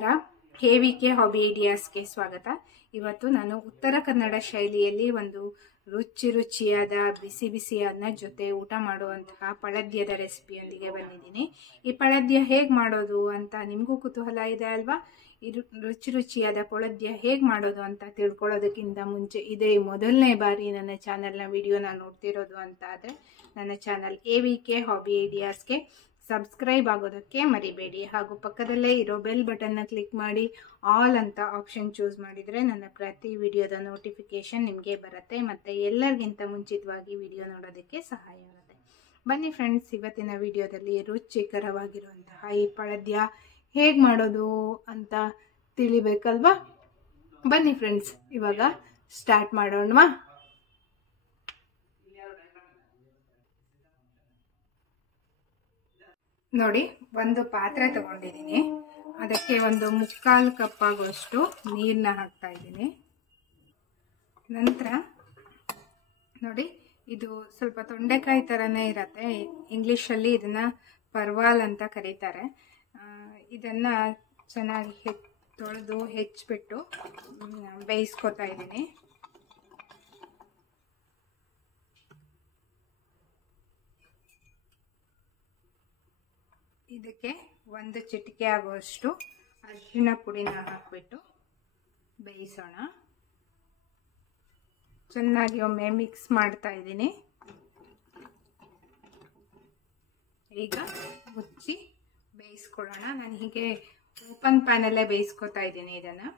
ನಮಸ್ಕಾರ. KVK hobby ಐಡಿಯಾಸ್ಗೆ ಸ್ವಾಗತ. ಇವತ್ತು ನಾನು ಉತ್ತರ ಕನ್ನಡ ಶೈಲಿಯಲ್ಲಿ ಒಂದು ರುಚಿಯಾದ ಬಿಸಿ ಅನ್ನ ಜೊತೆ ಊಟ ಮಾಡುವಂತಹ ಪಳದ್ಯದ ರೆಸಿಪಿಯೊಂದಿಗೆ ಬಂದಿದ್ದೀನಿ. ಈ ಪಳದ್ಯ ಹೇಗೆ ಮಾಡೋದು ಅಂತ ನಿಮಗೂ ಕುತೂಹಲ ಇದೆ ಅಲ್ವಾ? ಈ ರುಚಿಯಾದ ಪಳದ್ಯ ಹೇಗೆ ಮಾಡೋದು ಅಂತ ತಿಳ್ಕೊಳ್ಳೋದಕ್ಕಿಂತ ಮುಂಚೆ ಇದೇ ಮೊದಲನೇ ಬಾರಿ ನನ್ನ ಚಾನಲ್ನ ವಿಡಿಯೋನ ನೋಡ್ತಿರೋದು ಅಂತ ಆದರೆ ನನ್ನ ಚಾನಲ್ KVK ಹಾಬಿ ಐಡಿಯಾಸ್ಗೆ ಸಬ್ಸ್ಕ್ರೈಬ್ ಆಗೋದಕ್ಕೆ ಮರಿಬೇಡಿ. ಹಾಗೂ ಪಕ್ಕದಲ್ಲೇ ಇರೋ ಬೆಲ್ ಬಟನ್ನ ಕ್ಲಿಕ್ ಮಾಡಿ ಆಲ್ ಅಂತ ಆಪ್ಷನ್ ಚೂಸ್ ಮಾಡಿದರೆ ನನ್ನ ಪ್ರತಿ ವಿಡಿಯೋದ ನೋಟಿಫಿಕೇಶನ್ ನಿಮಗೆ ಬರುತ್ತೆ ಮತ್ತು ಎಲ್ಲರಿಗಿಂತ ಮುಂಚಿತವಾಗಿ ವಿಡಿಯೋ ನೋಡೋದಕ್ಕೆ ಸಹಾಯ ಆಗುತ್ತೆ. ಬನ್ನಿ ಫ್ರೆಂಡ್ಸ್, ಇವತ್ತಿನ ವಿಡಿಯೋದಲ್ಲಿ ರುಚಿಕರವಾಗಿರುವಂತಹ ಈ ಪಳದ್ಯ ಹೇಗೆ ಮಾಡೋದು ಅಂತ ತಿಳಿಬೇಕಲ್ವಾ? ಬನ್ನಿ ಫ್ರೆಂಡ್ಸ್, ಇವಾಗ ಸ್ಟಾರ್ಟ್ ಮಾಡೋಣವಾ? ನೋಡಿ, ಒಂದು ಪಾತ್ರೆ ತಗೊಂಡಿದ್ದೀನಿ. ಅದಕ್ಕೆ ಒಂದು 3/4 ಕಪ್ ಆಗುವಷ್ಟು ನೀರನ್ನ ಹಾಕ್ತಾ ಇದ್ದೀನಿ. ನಂತರ ನೋಡಿ, ಇದು ಸ್ವಲ್ಪ ತೊಂಡೆಕಾಯಿ ಥರನೇ ಇರತ್ತೆ. ಇಂಗ್ಲೀಷಲ್ಲಿ ಇದನ್ನ ಪರ್ವಾಲ್ ಅಂತ ಕರೀತಾರೆ. ಇದನ್ನ ಚೆನ್ನಾಗಿ ತೊಳೆದು ಹೆಚ್ಚಿಬಿಟ್ಟು ಬೇಯಿಸ್ಕೊತಾ ಇದ್ದೀನಿ. ಇದಕ್ಕೆ 1 ಚಿಟಿಕೆ ಆಗುವಷ್ಟು ಅರಿಶಿಣ ಪುಡಿನ ಹಾಕಿಬಿಟ್ಟು ಬೇಯಿಸೋಣ. ಚೆನ್ನಾಗಿ ಒಮ್ಮೆ ಮಿಕ್ಸ್ ಮಾಡ್ತಾ ಇದ್ದೀನಿ. ಈಗ ಮುಚ್ಚಿ ಬೇಯಿಸ್ಕೊಳ್ಳೋಣ. ನಾನು ಹೀಗೆ ಓಪನ್ ಪ್ಯಾನಲ್ಲೇ ಬೇಯಿಸ್ಕೊತಾ ಇದ್ದೀನಿ ಇದನ್ನು.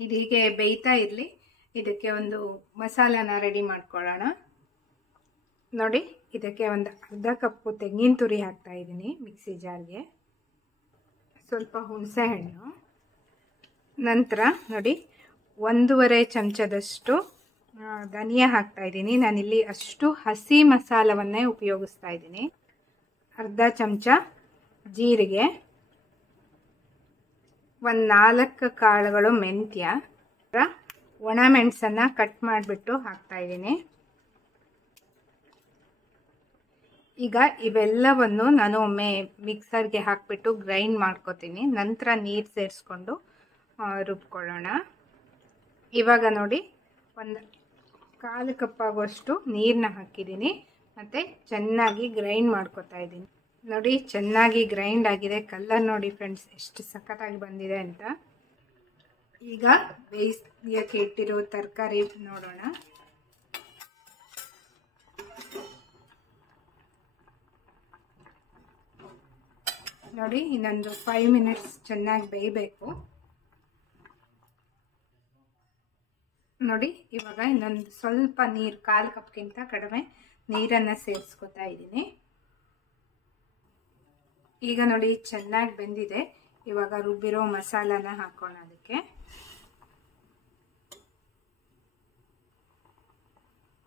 ಇದು ಹೀಗೆ ಬೇಯ್ತಾ ಇರಲಿ. ಇದಕ್ಕೆ ಒಂದು ಮಸಾಲಾನ ರೆಡಿ ಮಾಡ್ಕೊಳ್ಳೋಣ. ನೋಡಿ, ಇದಕ್ಕೆ ಒಂದು ಅರ್ಧ ಕಪ್ಪು ತೆಂಗಿನ ತುರಿ ಹಾಕ್ತಾ ಇದ್ದೀನಿ ಮಿಕ್ಸಿ ಜಾರ್ಗೆ. ಸ್ವಲ್ಪ ಹುಣಸೆ ಹಣ್ಣು. ನಂತರ ನೋಡಿ, 1.5 ಚಮಚದಷ್ಟು ಧನಿಯಾ ಹಾಕ್ತಾ ಇದ್ದೀನಿ. ನಾನಿಲ್ಲಿ ಅಷ್ಟು ಹಸಿ ಮಸಾಲವನ್ನೇ ಉಪಯೋಗಿಸ್ತಾ ಇದ್ದೀನಿ. ಅರ್ಧ ಚಮಚ ಜೀರಿಗೆ, 4 ಕಾಳುಗಳು ಮೆಂತ್ಯ, ಒಣ ಮೆಣಸನ್ನು ಕಟ್ ಮಾಡಿಬಿಟ್ಟು ಹಾಕ್ತಾ ಇದ್ದೀನಿ. ಈಗ ಇವೆಲ್ಲವನ್ನು ನಾನು ಒಮ್ಮೆ ಮಿಕ್ಸರ್ಗೆ ಹಾಕಿಬಿಟ್ಟು ಗ್ರೈಂಡ್ ಮಾಡ್ಕೊತೀನಿ. ನಂತರ ನೀರು ಸೇರಿಸ್ಕೊಂಡು ರುಬ್ಕೊಳ್ಳೋಣ. ಇವಾಗ ನೋಡಿ, 1/4 ಕಪ್ ಆಗುವಷ್ಟು ನೀರನ್ನ ಹಾಕಿದ್ದೀನಿ ಮತ್ತು ಚೆನ್ನಾಗಿ ಗ್ರೈಂಡ್ ಮಾಡ್ಕೊತಾ ಇದ್ದೀನಿ. ನೋಡಿ, ಚೆನ್ನಾಗಿ ಗ್ರೈಂಡ್ ಆಗಿದೆ. ಕಲರ್ ನೋಡಿ ಫ್ರೆಂಡ್ಸ್, ಎಷ್ಟು ಸಖತ್ತಾಗಿ ಬಂದಿದೆ ಅಂತ. ಈಗ ಬೇಯಿಸಕ್ಕೆ ಇಟ್ಟಿರೋ ತರಕಾರಿ ನೋಡೋಣ. ನೋಡಿ, ಇನ್ನೊಂದು 5 ಮಿನಿಟ್ಸ್ ಚೆನ್ನಾಗಿ ಬೇಯಬೇಕು. ನೋಡಿ, ಇವಾಗ ಇನ್ನೊಂದು ಸ್ವಲ್ಪ ನೀರು, 1/4 ಕಪ್ಗಿಂತ ಕಡಿಮೆ ನೀರನ್ನು ಸೇರಿಸ್ಕೊತಾ ಇದ್ದೀನಿ. ಈಗ ನೋಡಿ, ಚೆನ್ನಾಗಿ ಬೆಂದಿದೆ. ಇವಾಗ ರುಬ್ಬಿರೋ ಮಸಾಲಾನ ಹಾಕೋಣ. ಅದಕ್ಕೆ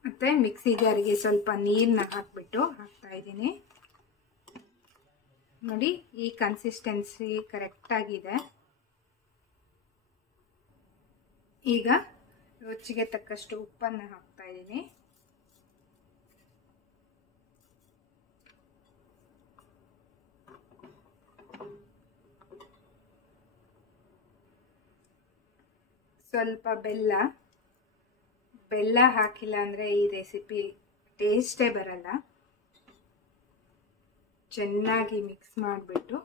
ಮತ್ತೆ ಮಿಕ್ಸಿ ಜಾರಿಗೆ ಸ್ವಲ್ಪ ನೀರನ್ನ ಹಾಕ್ಬಿಟ್ಟು ಹಾಕ್ತಾ ಇದ್ದೀನಿ. ನೋಡಿ, ಈ ಕನ್ಸಿಸ್ಟೆನ್ಸಿ ಕರೆಕ್ಟ್ ಆಗಿದೆ. ಈಗ ರುಚಿಗೆ ತಕ್ಕಷ್ಟು ಉಪ್ಪನ್ನು ಹಾಕ್ತಾ ಇದ್ದೀನಿ. ಸ್ವಲ್ಪ ಬೆಲ್ಲ ಹಾಕಿಲ್ಲ ಅಂದರೆ ಈ ರೆಸಿಪಿ ಟೇಸ್ಟೇ ಬರಲ್ಲ. ಚೆನ್ನಾಗಿ ಮಿಕ್ಸ್ ಮಾಡಿಬಿಟ್ಟು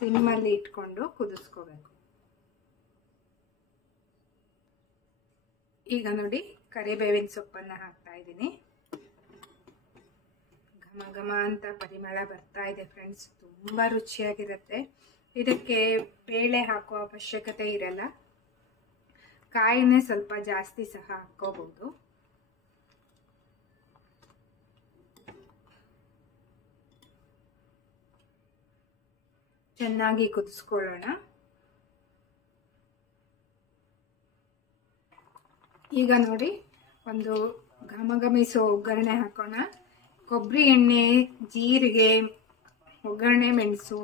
ಸಿಮ್ಮಲ್ಲಿ ಇಟ್ಕೊಂಡು ಕುದಿಸ್ಕೋಬೇಕು. ಈಗ ನೋಡಿ, ಕರಿಬೇವಿನ ಸೊಪ್ಪನ್ನು ಹಾಕ್ತಾ ಇದ್ದೀನಿ. ಘಮ ಅಂತ ಪರಿಮಳ ಬರ್ತಾ ಇದೆ ಫ್ರೆಂಡ್ಸ್. ತುಂಬ ರುಚಿಯಾಗಿರುತ್ತೆ. ಇದಕ್ಕೆ ಬೇಳೆ ಹಾಕೋ ಅವಶ್ಯಕತೆ ಇರಲ್ಲ. ಕಾಯಿನೇ ಸ್ವಲ್ಪ ಜಾಸ್ತಿ ಸಹ ಹಾಕ್ಕೋಬಹುದು. ಚೆನ್ನಾಗಿ ಕುದಿಸ್ಕೊಳ್ಳೋಣ. ಈಗ ನೋಡಿ, ಒಂದು ಘಮಘಮಿಸೋ ಒಗ್ಗರಣೆ ಹಾಕೋಣ. ಕೊಬ್ಬರಿ ಎಣ್ಣೆ, ಜೀರಿಗೆ, ಒಗ್ಗರಣೆ ಮೆಣಸು,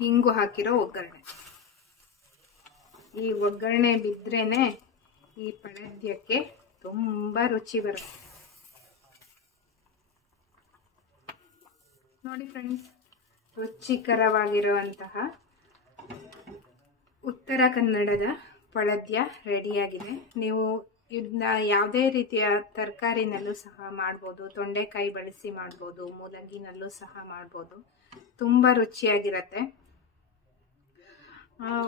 ಹಿಂಗು ಹಾಕಿರೋ ಒಗ್ಗರಣೆ. ಈ ಒಗ್ಗರಣೆ ಬಿದ್ರೇನೆ ಈ ಪಳದ್ಯಕ್ಕೆ ತುಂಬ ರುಚಿ ಬರುತ್ತೆ. ನೋಡಿ ಫ್ರೆಂಡ್ಸ್, ರುಚಿಕರವಾಗಿರುವಂತಹ ಉತ್ತರ ಕನ್ನಡದ ಪಳದ್ಯ ರೆಡಿಯಾಗಿದೆ. ನೀವು ಇದನ್ನ ಯಾವುದೇ ರೀತಿಯ ತರಕಾರಿನಲ್ಲೂ ಸಹ ಮಾಡ್ಬೋದು, ತೊಂಡೆಕಾಯಿ ಬಳಸಿ ಮಾಡ್ಬೋದು, ಮೂಲಂಗಿನಲ್ಲೂ ಸಹ ಮಾಡ್ಬೋದು. ತುಂಬ ರುಚಿಯಾಗಿರತ್ತೆ.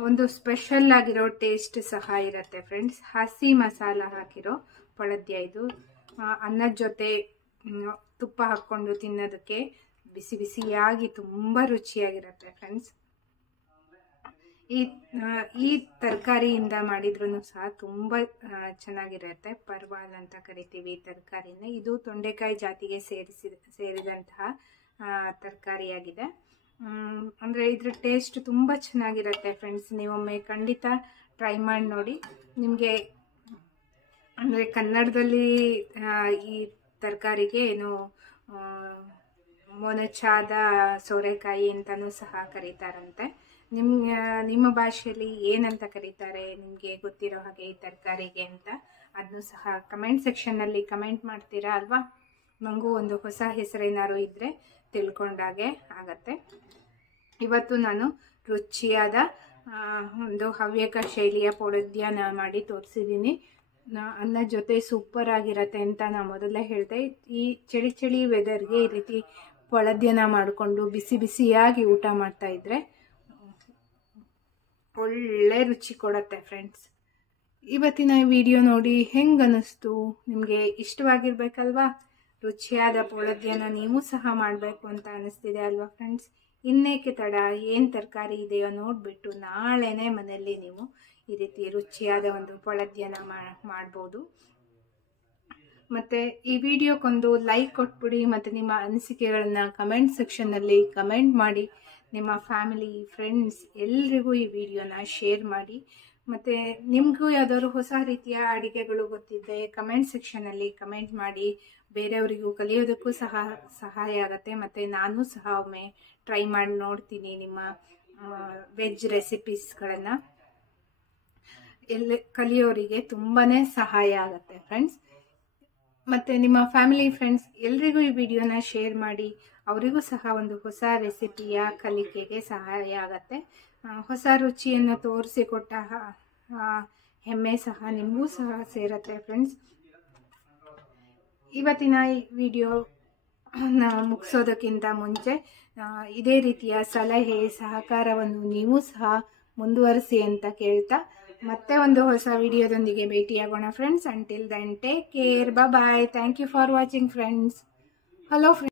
ಒಂದು ಸ್ಪೆಷಲ್ ಆಗಿರೋ ಟೇಸ್ಟ್ ಸಹ ಇರುತ್ತೆ ಫ್ರೆಂಡ್ಸ್. ಹಸಿ ಮಸಾಲ ಹಾಕಿರೋ ಪಳದ್ಯ ಇದು. ಅನ್ನದ ಜೊತೆ ತುಪ್ಪ ಹಾಕ್ಕೊಂಡು ತಿನ್ನೋದಕ್ಕೆ ಬಿಸಿ ಬಿಸಿಯಾಗಿ ತುಂಬ ರುಚಿಯಾಗಿರುತ್ತೆ ಫ್ರೆಂಡ್ಸ್. ಈ ತರಕಾರಿಯಿಂದ ಮಾಡಿದ್ರೂ ಸಹ ತುಂಬ ಚೆನ್ನಾಗಿರುತ್ತೆ. ಪರ್ವಾಲ್ ಅಂತ ಕರಿತೀವಿ ಈ ತರಕಾರಿನ. ಇದು ತೊಂಡೆಕಾಯಿ ಜಾತಿಗೆ ಸೇರಿದಂತಹ ತರಕಾರಿಯಾಗಿದೆ. ಅಂದರೆ ಇದ್ರ ಟೇಸ್ಟ್ ತುಂಬ ಚೆನ್ನಾಗಿರುತ್ತೆ ಫ್ರೆಂಡ್ಸ್. ನೀವೊಮ್ಮೆ ಖಂಡಿತ ಟ್ರೈ ಮಾಡಿ ನೋಡಿ. ನಿಮಗೆ ಅಂದರೆ ಕನ್ನಡದಲ್ಲಿ ಈ ತರಕಾರಿಗೆ ಏನು ಮೊನಚಾದ ಸೋರೆಕಾಯಿ ಅಂತಲೂ ಸಹ ಕರೀತಾರಂತೆ. ನಿಮ್ಮ ಭಾಷೆಯಲ್ಲಿ ಏನಂತ ಕರೀತಾರೆ ನಿಮಗೆ ಗೊತ್ತಿರೋ ಹಾಗೆ ಈ ತರಕಾರಿಗೆ ಅಂತ ಅದನ್ನು ಸಹ ಕಮೆಂಟ್ ಸೆಕ್ಷನ್ನಲ್ಲಿ ಕಮೆಂಟ್ ಮಾಡ್ತೀರಾ ಅಲ್ವಾ? ನನಗೂ ಒಂದು ಹೊಸ ಹೆಸರೇನಾದ್ರು ಇದ್ದರೆ ತಿಳ್ಕೊಂಡಾಗೆ ಆಗತ್ತೆ. ಇವತ್ತು ನಾನು ರುಚಿಯಾದ ಒಂದು ಹವ್ಯಕ ಶೈಲಿಯ ಪಳದ್ಯನ ಮಾಡಿ ತೋರಿಸಿದ್ದೀನಿ. ಅನ್ನದ ಜೊತೆ ಸೂಪರ್ ಆಗಿರತ್ತೆ ಅಂತ ನಾನು ಮೊದಲೇ ಹೇಳಿದೆ. ಈ ಚಳಿ ವೆದರ್ಗೆ ಈ ರೀತಿ ಪಳದ್ಯನ ಮಾಡಿಕೊಂಡು ಬಿಸಿ ಬಿಸಿಯಾಗಿ ಊಟ ಮಾಡ್ತಾ ಇದ್ರೆ ಒಳ್ಳೆ ರುಚಿ ಕೊಡುತ್ತೆ ಫ್ರೆಂಡ್ಸ್. ಇವತ್ತಿನ ವಿಡಿಯೋ ನೋಡಿ ಹೆಂಗೆ ಅನ್ನಿಸ್ತು? ನಿಮಗೆ ಇಷ್ಟವಾಗಿರ್ಬೇಕಲ್ವಾ? ರುಚಿಯಾದ ಪಳದ್ಯನ ನೀವು ಸಹ ಮಾಡಬೇಕು ಅಂತ ಅನ್ನಿಸ್ತಿದೆ ಅಲ್ವಾ ಫ್ರೆಂಡ್ಸ್? ಇನ್ನೇಕೆ ತಡ? ಏನು ತರಕಾರಿ ಇದೆಯೋ ನೋಡಿಬಿಟ್ಟು ನಾಳೆನೇ ಮನೆಯಲ್ಲಿ ನೀವು ಈ ರೀತಿ ರುಚಿಯಾದ ಒಂದು ಪಳದ್ಯನ ಮಾಡ್ಬೋದು. ಮತ್ತು ಈ ವಿಡಿಯೋಕ್ಕೊಂದು ಲೈಕ್ ಕೊಟ್ಬಿಡಿ ಮತ್ತು ನಿಮ್ಮ ಅನಿಸಿಕೆಗಳನ್ನ ಕಮೆಂಟ್ ಸೆಕ್ಷನ್ನಲ್ಲಿ ಕಮೆಂಟ್ ಮಾಡಿ. ನಿಮ್ಮ ಫ್ಯಾಮಿಲಿ ಫ್ರೆಂಡ್ಸ್ ಎಲ್ರಿಗೂ ಈ ವಿಡಿಯೋನ ಶೇರ್ ಮಾಡಿ. ಮತ್ತು ನಿಮಗೂ ಯಾವ್ದಾದ್ರು ಹೊಸ ರೀತಿಯ ಅಡುಗೆಗಳು ಗೊತ್ತಿದ್ದರೆ ಕಮೆಂಟ್ ಸೆಕ್ಷನಲ್ಲಿ ಕಮೆಂಟ್ ಮಾಡಿ. ಬೇರೆಯವರಿಗೂ ಕಲಿಯೋದಕ್ಕೂ ಸಹ ಸಹಾಯ ಆಗುತ್ತೆ. ಮತ್ತು ನಾನು ಸಹ ಒಮ್ಮೆ ಟ್ರೈ ಮಾಡಿ ನೋಡ್ತೀನಿ ನಿಮ್ಮ ವೆಜ್ ರೆಸಿಪೀಸ್ಗಳನ್ನು. ಕಲಿಯೋರಿಗೆ ತುಂಬಾ ಸಹಾಯ ಆಗುತ್ತೆ ಫ್ರೆಂಡ್ಸ್. ಮತ್ತು ನಿಮ್ಮ ಫ್ಯಾಮಿಲಿ ಫ್ರೆಂಡ್ಸ್ ಎಲ್ರಿಗೂ ಈ ವಿಡಿಯೋನ ಶೇರ್ ಮಾಡಿ. ಅವರಿಗೂ ಸಹ ಒಂದು ಹೊಸ ರೆಸಿಪಿಯ ಕಲಿಕೆಗೆ ಸಹಾಯ ಆಗತ್ತೆ. ಹೊಸ ರುಚಿಯನ್ನು ತೋರಿಸಿಕೊಟ್ಟ ಹೆಮ್ಮೆ ಸಹ ನಿಮಗೂ ಸಹ ಸೇರತ್ತೆ ಫ್ರೆಂಡ್ಸ್. ಇವತ್ತಿನ ಈ ವಿಡಿಯೋನ ಮುಗಿಸೋದಕ್ಕಿಂತ ಮುಂಚೆ ಇದೇ ರೀತಿಯ ಸಲಹೆ ಸಹಕಾರವನ್ನು ನೀವು ಸಹ ಮುಂದುವರಿಸಿ ಅಂತ ಕೇಳ್ತಾ ಮತ್ತೆ ಒಂದು ಹೊಸ ವಿಡಿಯೋದೊಂದಿಗೆ ಭೇಟಿಯಾಗೋಣ friends. Until then take care, bye. Thank you for watching friends. Hello friends.